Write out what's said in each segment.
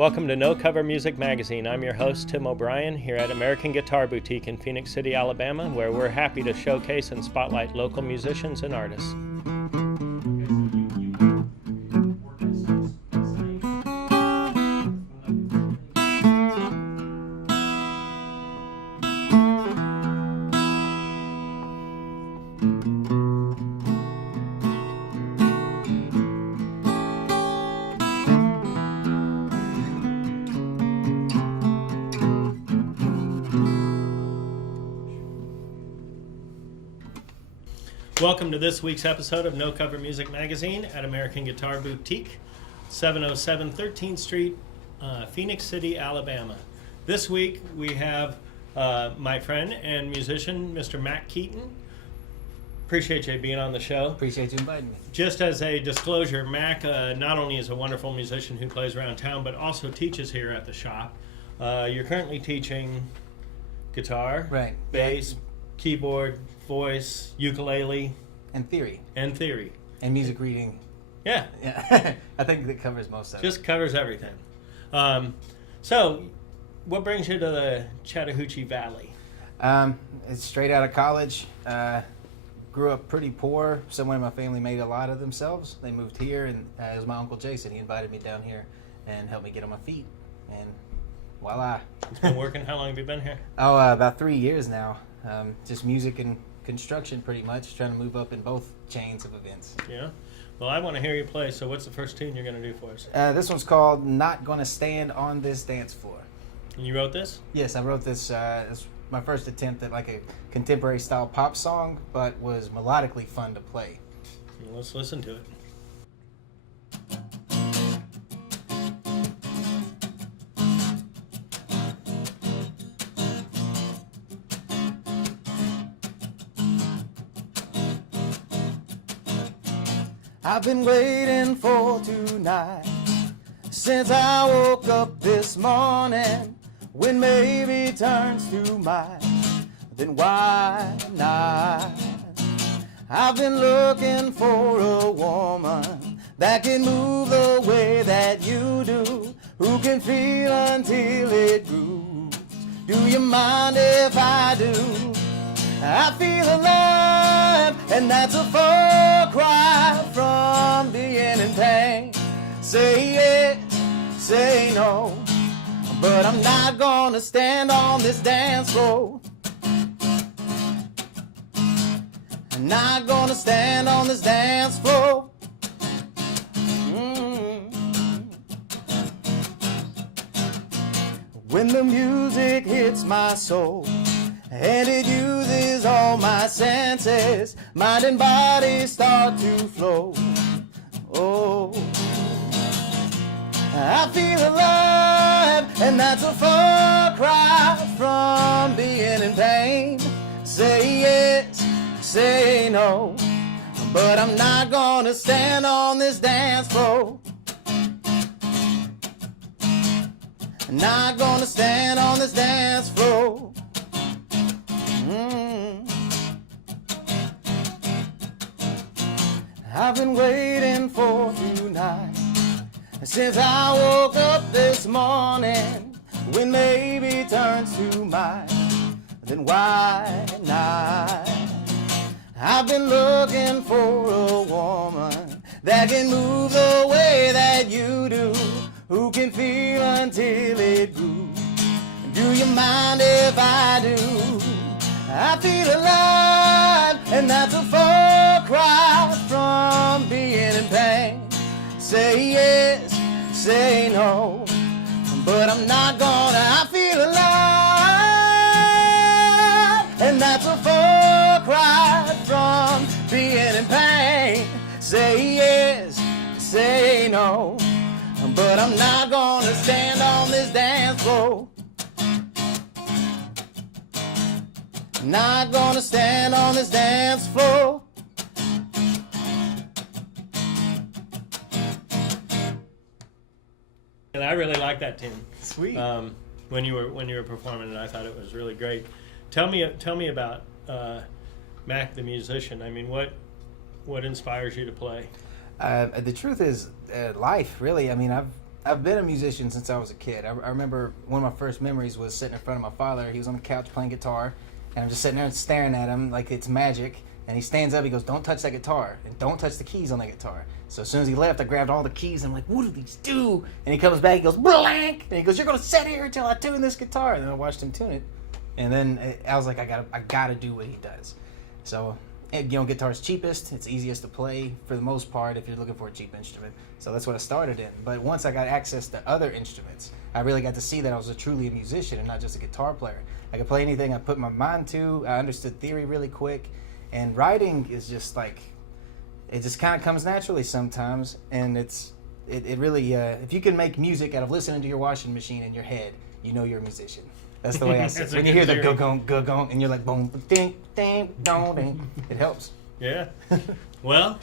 Welcome to No Cover Music Magazine. I'm your host, Tim O'Brien, here at American Guitar Boutique in Phoenix City, Alabama, where we're happy to showcase and spotlight local musicians and artists. Welcome to this week's episode of No Cover Music Magazine at American Guitar Boutique, 707 13th Street, Phoenix City, Alabama. This week we have my friend and musician, Mr. Mac Keaton. Appreciate you being on the show. Appreciate you inviting me. Just as a disclosure, Mac not only is a wonderful musician who plays around town, but also teaches here at the shop. You're currently teaching guitar, Right. bass, keyboard, voice, ukulele, And theory. and theory. And music reading. Yeah, Yeah. I think that covers most of it. just covers everything. So, what brings you to the Chattahoochee Valley? It's straight out of college. Grew up pretty poor. Someone in my family made a lot of themselves. They moved here, and it was my Uncle Jason. He invited me down here and helped me get on my feet. And voila. It's been working. How long have you been here? About 3 years now. Just music and construction pretty much. Trying to move up in both chains of events. Yeah. Well, I want to hear you play. So, what's the first tune you're going to do for us? This one's called Not Gonna Stand on This Dance Floor. And you wrote this? Yes, I wrote this. It's my first attempt at like a contemporary style pop song, but was melodically fun to play. Well, let's listen to it. I've been waiting for tonight since I woke up this morning. When maybe turns to might, then why not? I've been looking for a woman that can move the way that you do, who can feel until it grooves. Do you mind if I do? I feel alive, and that's a far cry from being in pain. Say yes, say no, but I'm not gonna stand on this dance floor. I'm not gonna stand on this dance floor. When the music hits my soul and it uses all my senses, mind and body start to flow. Oh, I feel alive, and that's a far cry from being in pain. Say yes, say no, but I'm not gonna stand on this dance floor. Not gonna stand on this dance floor. I've been waiting for tonight since I woke up this morning. When maybe turns to might, then why not? I've been looking for a woman that can move the way that you do, who can feel until it grooves. Do you mind if I do? I feel alive, and that's a far cry from being in pain. Say yes, say no, but I'm not gonna. I feel alive, and that's a far cry from being in pain. Say yes, say no, but I'm not gonna stand on this dance floor. Not gonna stand on this dance floor. And I really like that tune. Sweet. When you were performing it, I thought it was really great. Tell me about Mac the musician. I mean, what inspires you to play? The truth is life, really. I mean, I've been a musician since I was a kid. I remember one of my first memories was sitting in front of my father. He was on the couch playing guitar, and I'm just sitting there and staring at him like it's magic. And he stands up, he goes, "Don't touch that guitar, and don't touch the keys on that guitar." So as soon as he left, I grabbed all the keys, and I'm like, "What do these do?" And he comes back, he goes, "Blank!" And he goes, "You're going to sit here until I tune this guitar." And then I watched him tune it. And then I was like, I gotta do what he does. So, guitar's cheapest. It's easiest to play for the most part if you're looking for a cheap instrument. So that's what I started in. But once I got access to other instruments, I really got to see that I was truly a musician and not just a guitar player. I could play anything I put my mind to. I understood theory really quick. And writing is just like, it just kind of comes naturally sometimes. And it really, if you can make music out of listening to your washing machine in your head, you know you're a musician. That's the way I see it. When you hear the go-gong, and you're like, boom, ding, ding, dong, ding, it helps. Yeah. Well,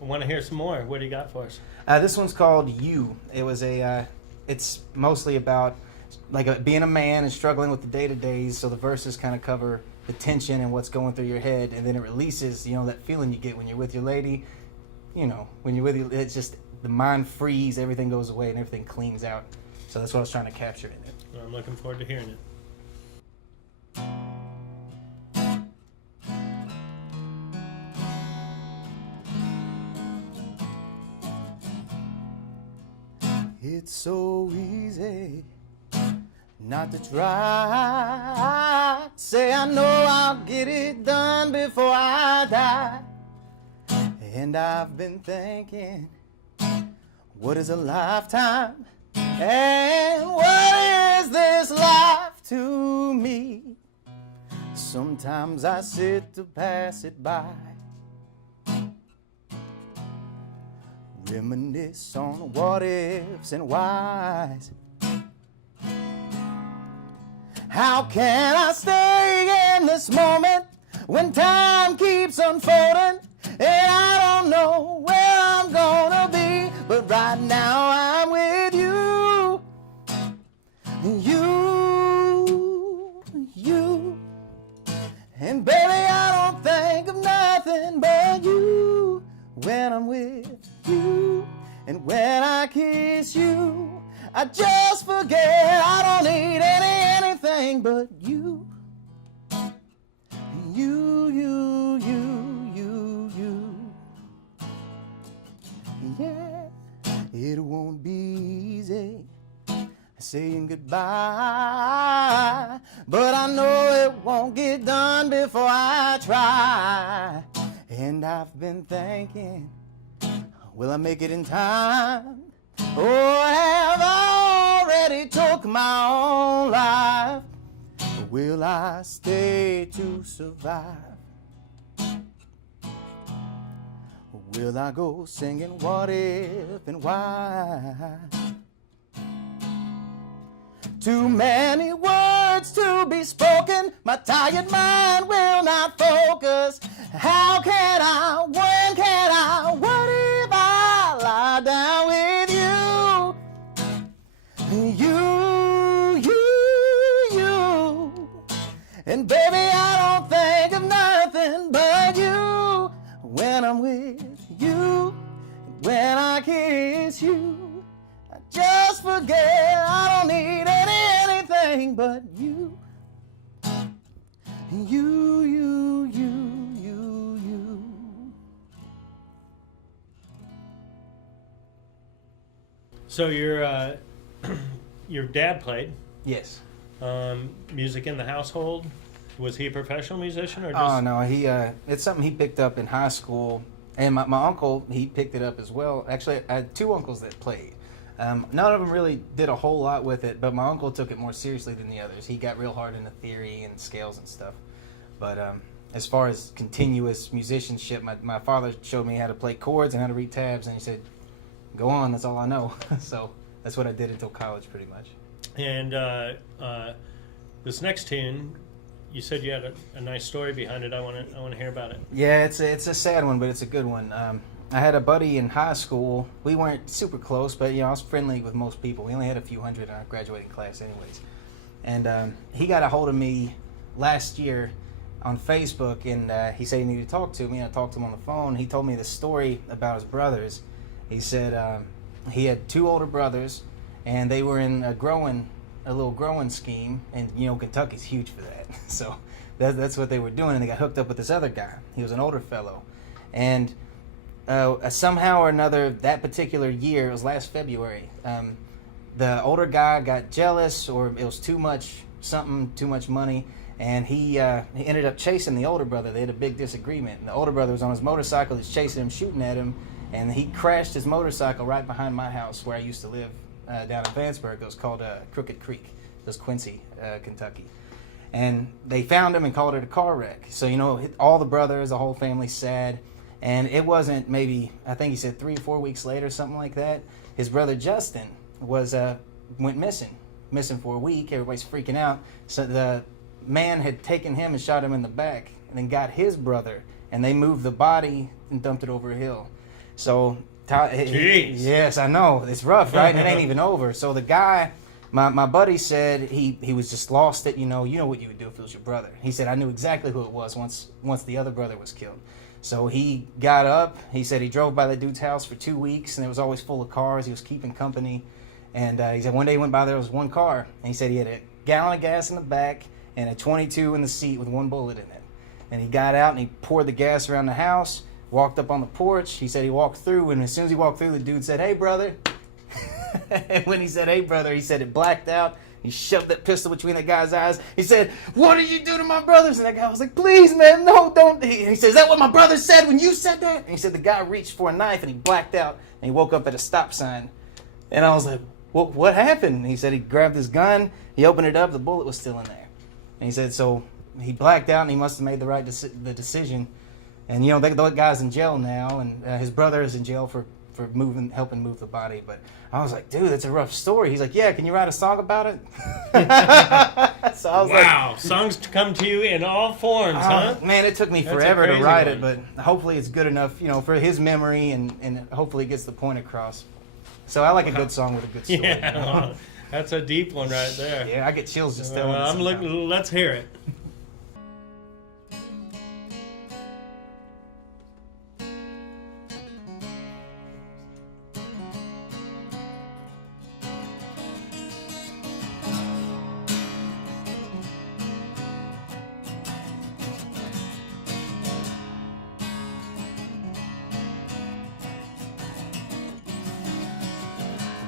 I want to hear some more. What do you got for us? This one's called You. It was it's mostly about like being a man and struggling with the day-to-days, so the verses kind of cover the tension and what's going through your head, and then it releases, that feeling you get when you're with your lady. When you're with you, it's just the mind frees, everything goes away, and everything cleans out. So that's what I was trying to capture in it. Well, I'm looking forward to hearing it. It's so easy not to try. Say I know I'll get it done before I die. And I've been thinking, what is a lifetime? And what is this life to me? Sometimes I sit to pass it by, reminisce on what ifs and whys. How can I stay in this moment when time keeps unfolding and I don't know where I'm gonna be? But right now I'm with you, you. And baby, I don't think of nothing but you when I'm with you. And when I kiss you, I just forget I don't need anything but you. You. Yeah, it won't be easy saying goodbye, but I know it won't get done before I try. And I've been thinking, will I make it in time? Or have I already took my own life? Will I stay to survive? Will I go singing what if and why? Too many words to be spoken, my tired mind will not focus. How can I, when can I, what if I lie down with you? And baby, I don't think of nothing but you when I'm with you. When I kiss you, I just forget I don't need anything but you. You. So your dad played Yes. music in the household. Was he a professional musician or just? Oh no, it's something he picked up in high school, and my uncle, he picked it up as well. Actually, I had two uncles that played. None of them really did a whole lot with it, but my uncle took it more seriously than the others. He got real hard into theory and scales and stuff. But as far as continuous musicianship, my father showed me how to play chords and how to read tabs, and he said, "Go on, that's all I know." So that's what I did until college, pretty much. And this next tune, you said you had a nice story behind it. I want to hear about it. Yeah, it's a sad one, but it's a good one. I had a buddy in high school. We weren't super close, but I was friendly with most people. We only had a few hundred in our graduating class, anyways. And he got a hold of me last year on Facebook, and he said he needed to talk to me. I talked to him on the phone. He told me the story about his brothers. He said he had two older brothers, and they were in a little growing scheme, and Kentucky's huge for that. So that's what they were doing, and they got hooked up with this other guy. He was an older fellow, and somehow or another, that particular year, it was last February, the older guy got jealous, or it was too much money, and he ended up chasing the older brother. They had a big disagreement, and the older brother was on his motorcycle. He's chasing him, shooting at him, and he crashed his motorcycle right behind my house where I used to live down in Vanceburg. It was called Crooked Creek. It was Quincy, Kentucky. And they found him and called it a car wreck. So, all the brothers, the whole family's sad. And it wasn't maybe, I think he said 3 or 4 weeks later, something like that, his brother Justin went missing for a week. Everybody's freaking out. So the man had taken him and shot him in the back, and then got his brother, and they moved the body and dumped it over a hill. So, yes, I know. It's rough, right? And it ain't even over. So the guy, my buddy said he was just lost it. You know what you would do if it was your brother. He said, I knew exactly who it was once the other brother was killed. So he got up. He said he drove by the dude's house for 2 weeks, and it was always full of cars. He was keeping company. And he said one day he went by, there was one car. And he said he had a gallon of gas in the back and a 22 in the seat with one bullet in it. And he got out and he poured the gas around the house, walked up on the porch. He said he walked through, and as soon as he walked through, the dude said, "Hey, brother." And when he said, "Hey, brother," he said it blacked out. He shoved that pistol between that guy's eyes. He said, "What did you do to my brothers?" And that guy was like, "Please, man, no, don't." And he said, "Is that what my brother said when you said that?" And he said the guy reached for a knife, and he blacked out, and he woke up at a stop sign. And I was like, what happened? And he said he grabbed his gun, he opened it up, the bullet was still in there. And he said, so he blacked out, and he must have made the decision. And, that guy's in jail now, and his brother is in jail for helping move the body. But I was like, dude, that's a rough story. He's like, yeah, can you write a song about it? So I was wow, like, songs come to you in all forms, huh? Man, it took me forever to write it, but hopefully it's good enough, for his memory, and hopefully it gets the point across. So I like a good song with a good story. Yeah, well, that's a deep one right there. Yeah, I get chills just telling it. Let's hear it.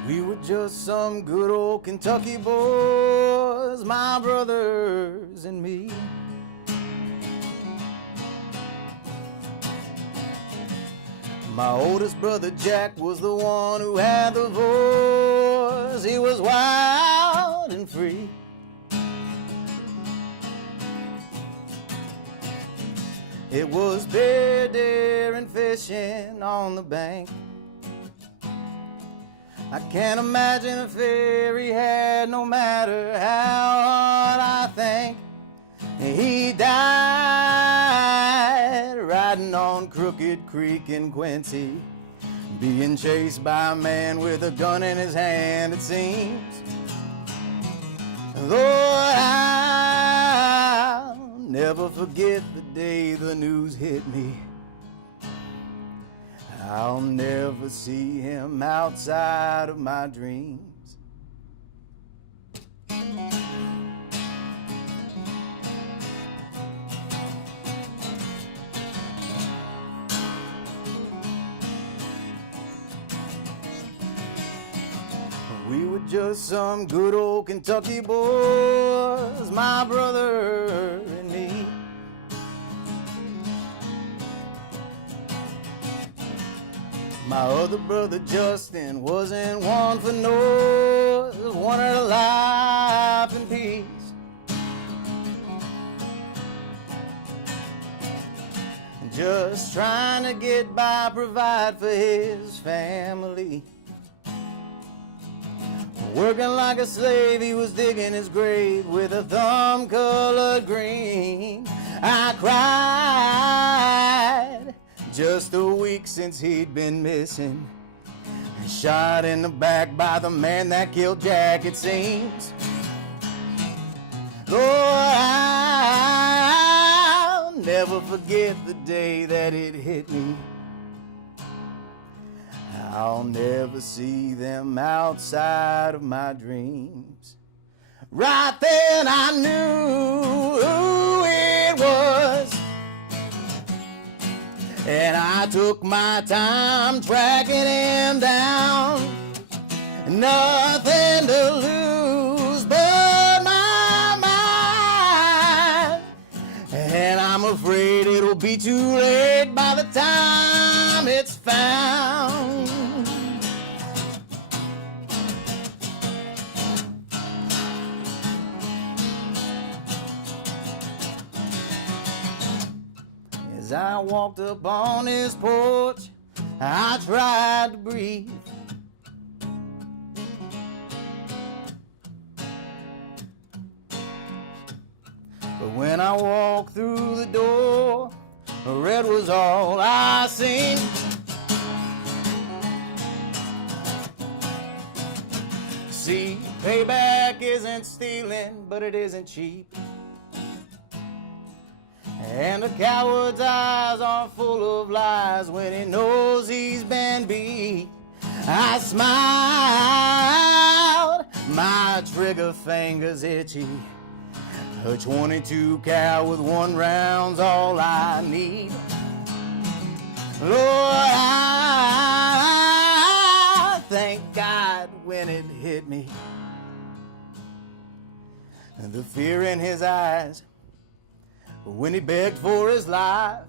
We were just some good old Kentucky boys, my brothers and me. My oldest brother Jack was the one who had the voice. He was wild and free. It was bear, dare, and fishing on the bank. I can't imagine a fare he had, no matter how hard I think. He died riding on Crooked Creek in Quincy, being chased by a man with a gun in his hand, it seems. Lord, I'll never forget the day the news hit me. I'll never see him outside of my dreams. We were just some good old Kentucky boys, my brother and me. My other brother Justin wasn't one for noise, wanted a life in peace. Just trying to get by, provide for his family. Working like a slave, he was digging his grave with a thumb-colored green. I cried. Just a week since he'd been missing, shot in the back by the man that killed Jack, it seems. Lord, I'll never forget the day that it hit me. I'll never see them outside of my dreams. Right then I knew who it was, and I took my time tracking him down. Nothing to lose but my mind, and I'm afraid it'll be too late by the time it's found. As I walked up on his porch, I tried to breathe. But when I walked through the door, red was all I seen. See, payback isn't stealing, but it isn't cheap. And a coward's eyes are full of lies when he knows he's been beat. I smiled, my trigger fingers itchy. A 22 cal with 1 round's all I need. Lord, I thank God when it hit me. And the fear in his eyes when he begged for his life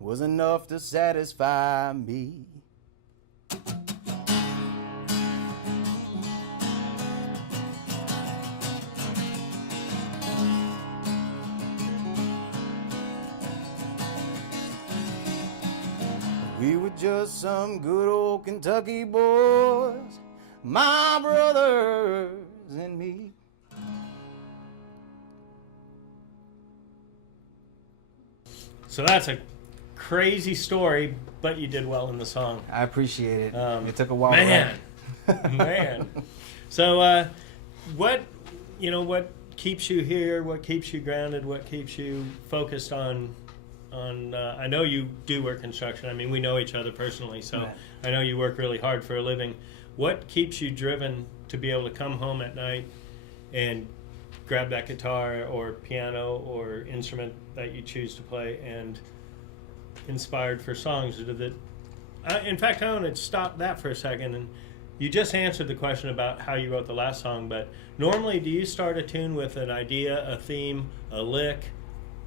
was enough to satisfy me. We were just some good old Kentucky boys, my brothers and me. So that's a crazy story, but you did well in the song. I appreciate it. It took a while. Man, man. So, what keeps you here? What keeps you grounded? What keeps you focused on? I know you do work construction. I mean, we know each other personally, so right. I know you work really hard for a living. What keeps you driven to be able to come home at night and grab that guitar or piano or instrument that you choose to play and inspired for songs? In fact, I want to stop that for a second. And you just answered the question about how you wrote the last song, but normally do you start a tune with an idea, a theme, a lick,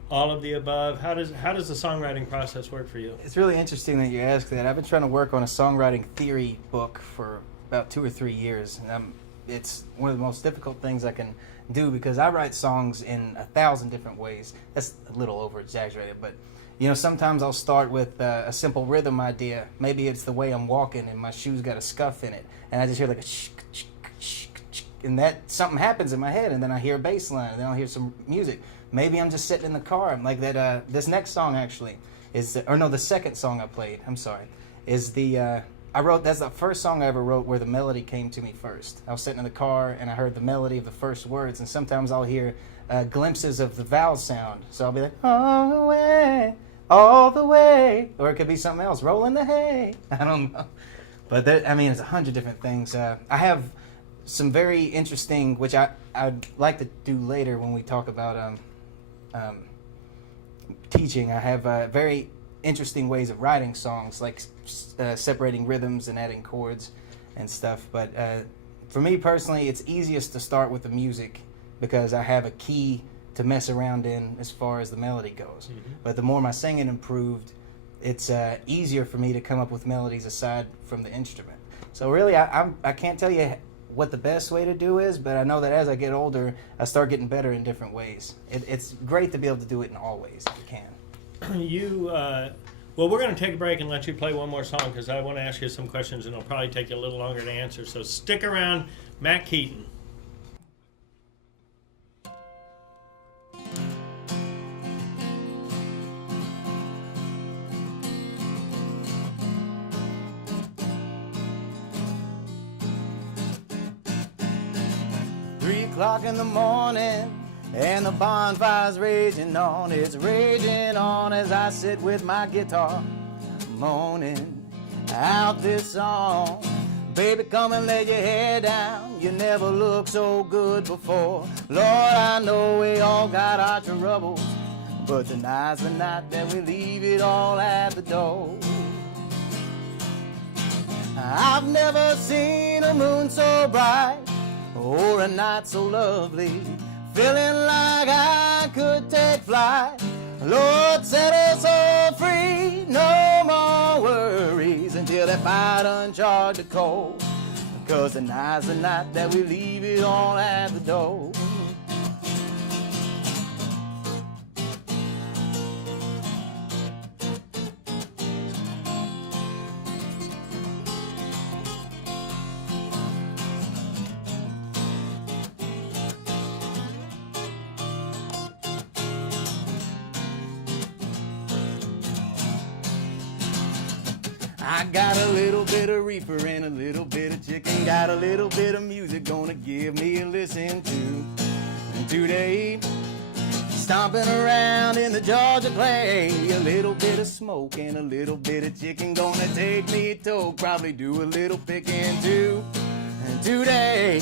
all of the above? How does the songwriting process work for you? It's really interesting that you ask that. I've been trying to work on a songwriting theory book for about 2 or 3 years, and it's one of the most difficult things I can do because I write songs in 1,000 different ways. That's a little over exaggerated, but sometimes I'll start with a simple rhythm idea. Maybe it's the way I'm walking and my shoes got a scuff in it, and I just hear like a shh, shh, shh, shh, and that something happens in my head, and then I hear a bass line, and then I'll hear some music. Maybe I'm just sitting in the car. I'm like that. This next song actually is, the second song I played. I'm sorry, is the. That's the first song I ever wrote where the melody came to me first. I was sitting in the car and I heard the melody of the first words, and sometimes I'll hear glimpses of the vowel sound. So I'll be like, all the way, or it could be something else, rolling the hay. I don't know, but it's 100 different things. I have some very interesting, which I'd like to do later when we talk about teaching. I have very interesting ways of writing songs, like separating rhythms and adding chords and stuff. But for me personally, it's easiest to start with the music because I have a key to mess around in as far as the melody goes. Mm-hmm. But the more my singing improved, it's easier for me to come up with melodies aside from the instrument. So really, I can't tell you what the best way to do is, but I know that as I get older, I start getting better in different ways. It's great to be able to do it in all ways if you can. Well, we're going to take a break and let you play one more song because I want to ask you some questions and it'll probably take you a little longer to answer. So stick around. Mac Keeton. O'clock in the morning and the bonfire's raging on. It's raging on as I sit with my guitar moaning. out this song. Baby, come and lay your head down. You never looked so good before. Lord, I know we all got our troubles, but tonight's the night that we leave it all at the door. I've never seen a moon so bright or a night so lovely, feeling like I could take flight. Lord, set us all free, no more worries until that fire done charged the coal. 'Cause tonight's the night that we leave it all at the door. I got a little bit of reefer and a little bit of chicken. Got a little bit of music gonna give me a listen to. And today, stomping around in the Georgia clay. A little bit of smoke and a little bit of chicken gonna take me to. Probably do a little picking too. And today,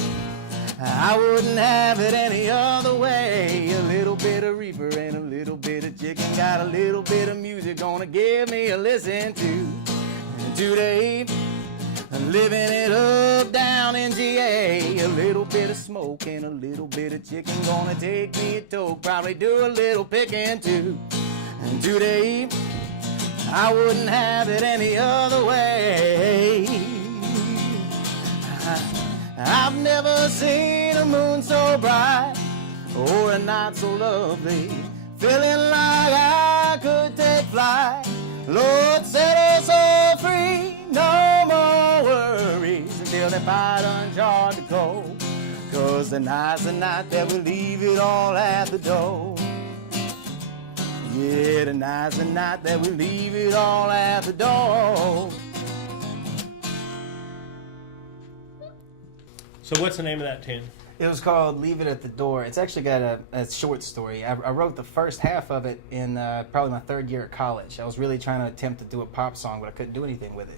I wouldn't have it any other way. A little bit of reefer and a little bit of chicken. Got a little bit of music gonna give me a listen to. Today, I'm living it up down in GA. A little bit of smoke and a little bit of chicken gonna take me to. Probably do a little picking too. And today, I wouldn't have it any other way. I've never seen a moon so bright or a night so lovely, feeling like I could take flight. Lord, set us all free, no more worries until that fire done charged the coal. 'Cause tonight's the night that we leave it all at the door. Yeah, tonight's the night that we leave it all at the door. So what's the name of that tune? It was called Leave It at the Door. It's actually got a short story. I wrote the first half of it in probably my third year at college. I was really trying to attempt to do a pop song, but I couldn't do anything with it.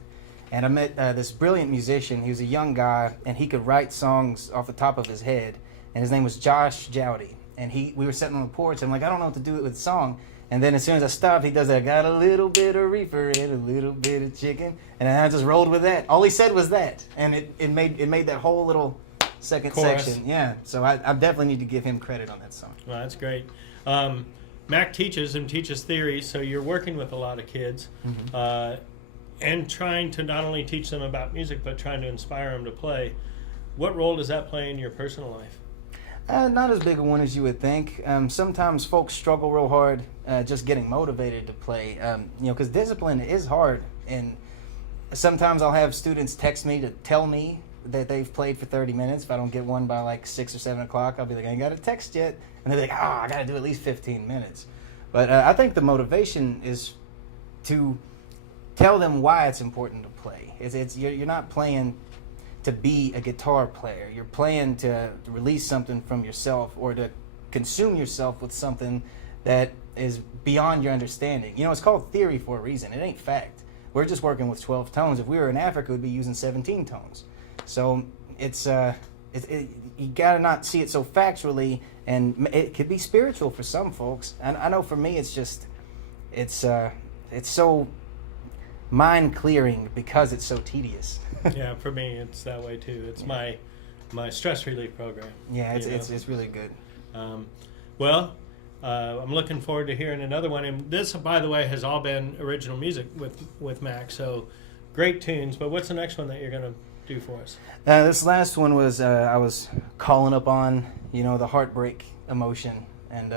And I met this brilliant musician. He was a young guy, and he could write songs off the top of his head. And his name was Josh Jowdy. And we were sitting on the porch, and I'm like, I don't know what to do with the song. And then as soon as I stopped, he does that, got a little bit of reefer and a little bit of chicken. And I just rolled with that. All he said was that. And it made that whole little second chorus section. Yeah. So I definitely need to give him credit on that song. Well, that's great. Mac teaches theory, so you're working with a lot of kids. Mm-hmm. And trying to not only teach them about music, but trying to inspire them to play. What role does that play in your personal life? Not as big a one as you would think. Sometimes folks struggle real hard just getting motivated to play, because discipline is hard. And sometimes I'll have students text me to tell me that they've played for 30 minutes. If I don't get one by like 6 or 7 o'clock, I'll be like, I ain't got a text yet. And they're like, I got to do at least 15 minutes. But I think the motivation is to tell them why it's important to play. You're not playing to be a guitar player. You're playing to release something from yourself or to consume yourself with something that is beyond your understanding. It's called theory for a reason. It ain't fact. We're just working with 12 tones. If we were in Africa, we'd be using 17 tones. So you gotta not see it so factually, and it could be spiritual for some folks. And I know for me, it's so mind clearing because it's so tedious. Yeah, for me, it's that way too. It's my stress relief program. Yeah, it's really good. I'm looking forward to hearing another one. And this, by the way, has all been original music with Mac. So great tunes. But what's the next one that you're going to do for us? This last one was I was calling up on the heartbreak emotion, and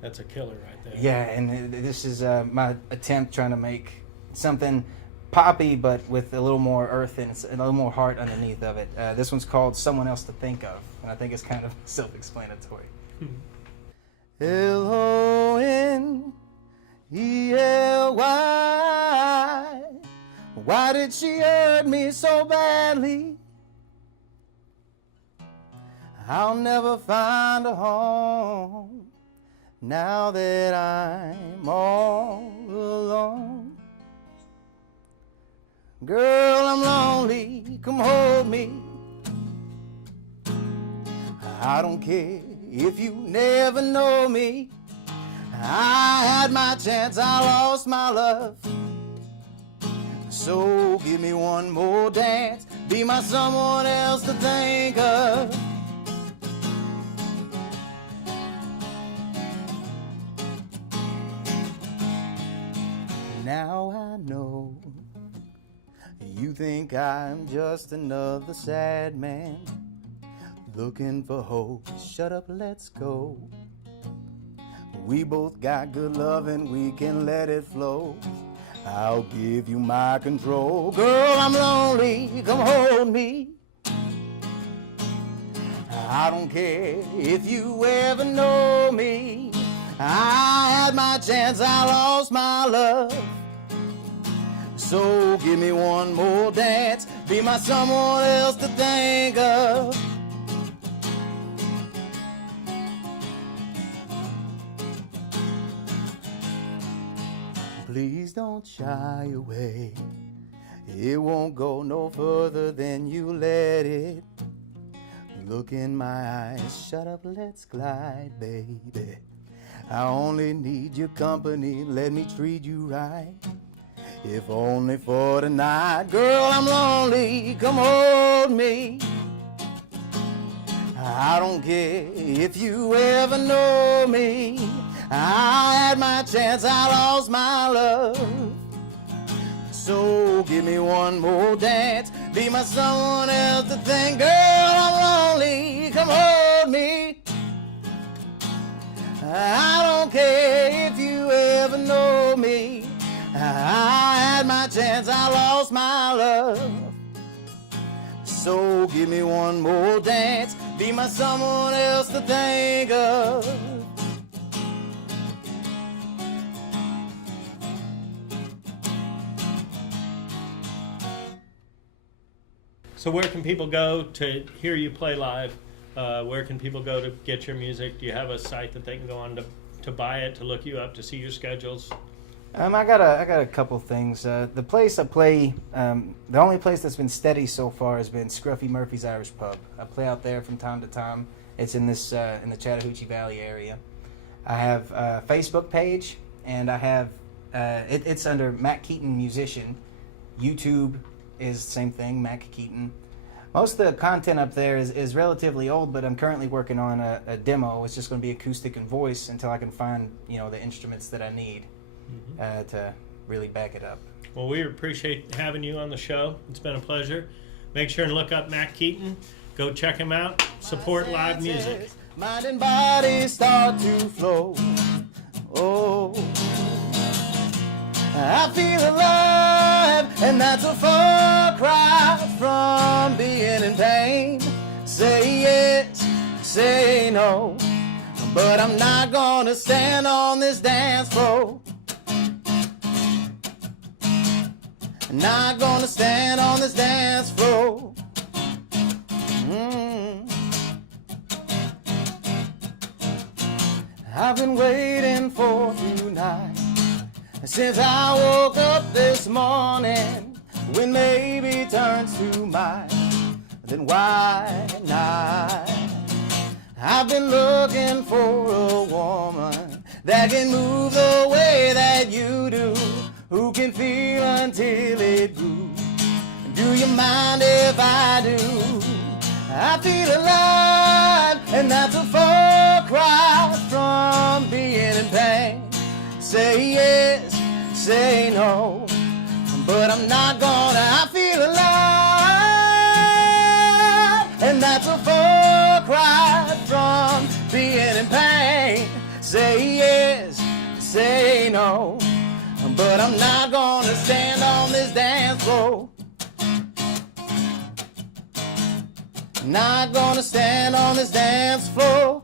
that's a killer right there. Yeah, and this is my attempt trying to make something poppy, but with a little more earth and a little more heart underneath of it. This one's called Someone Else to Think Of, and I think it's kind of self-explanatory. L-O-N-E-L-Y. Why did she hurt me so badly? I'll never find a home now that I'm all alone. Girl, I'm lonely, come hold me. I don't care if you never know me. I had my chance, I lost my love. So give me one more dance, be my someone else to think of. Now I know you think I'm just another sad man looking for hope. Shut up, let's go. We both got good love and we can let it flow. I'll give you my control. Girl, I'm lonely, come hold me. I don't care if you ever know me. I had my chance, I lost my love. So give me one more dance, be my someone else to think of. Please don't shy away. It won't go no further than you let it. Look in my eyes, shut up, let's glide, baby. I only need your company, let me treat you right. If only for tonight. Girl, I'm lonely, come hold me. I don't care if you ever know me. I had my chance, I lost my love. So give me one more dance, be my someone else to think. Girl, I'm lonely, come hold me. I don't care if you ever know me. I had my chance, I lost my love. So give me one more dance, be my someone else to think of. So where can people go to hear you play live? Where can people go to get your music? Do you have a site that they can go on to buy it, to look you up, to see your schedules? I got a couple things. The place I play, the only place that's been steady so far has been Scruffy Murphy's Irish Pub. I play out there from time to time. It's in this in the Chattahoochee Valley area. I have a Facebook page, and I have it's under Mac Keaton Musician. YouTube is the same thing, Mac Keaton. Most of the content up there is relatively old, but I'm currently working on a demo. It's just going to be acoustic and voice until I can find the instruments that I need to really back it up. Well, we appreciate having you on the show. It's been a pleasure. Make sure and look up Mac Keaton. Go check him out. Support live music. Mind and body start to flow. Oh, I feel alive, and that's a far cry from being in pain. Say yes, say no, but I'm not gonna stand on this dance floor. Not gonna stand on this dance floor. I've been waiting for tonight since I woke up this morning. When maybe turns to mine, then why not? I've been looking for a woman that can move the way that you do, who can feel until it grooves. Do you mind if I do? I feel alive, and that's a far cry from being in pain. Say yes, say no, but I'm not gonna. I feel alive, and that's a far cry from being in pain. Say yes, say no, but I'm not gonna stand on this dance floor. Not gonna stand on this dance floor.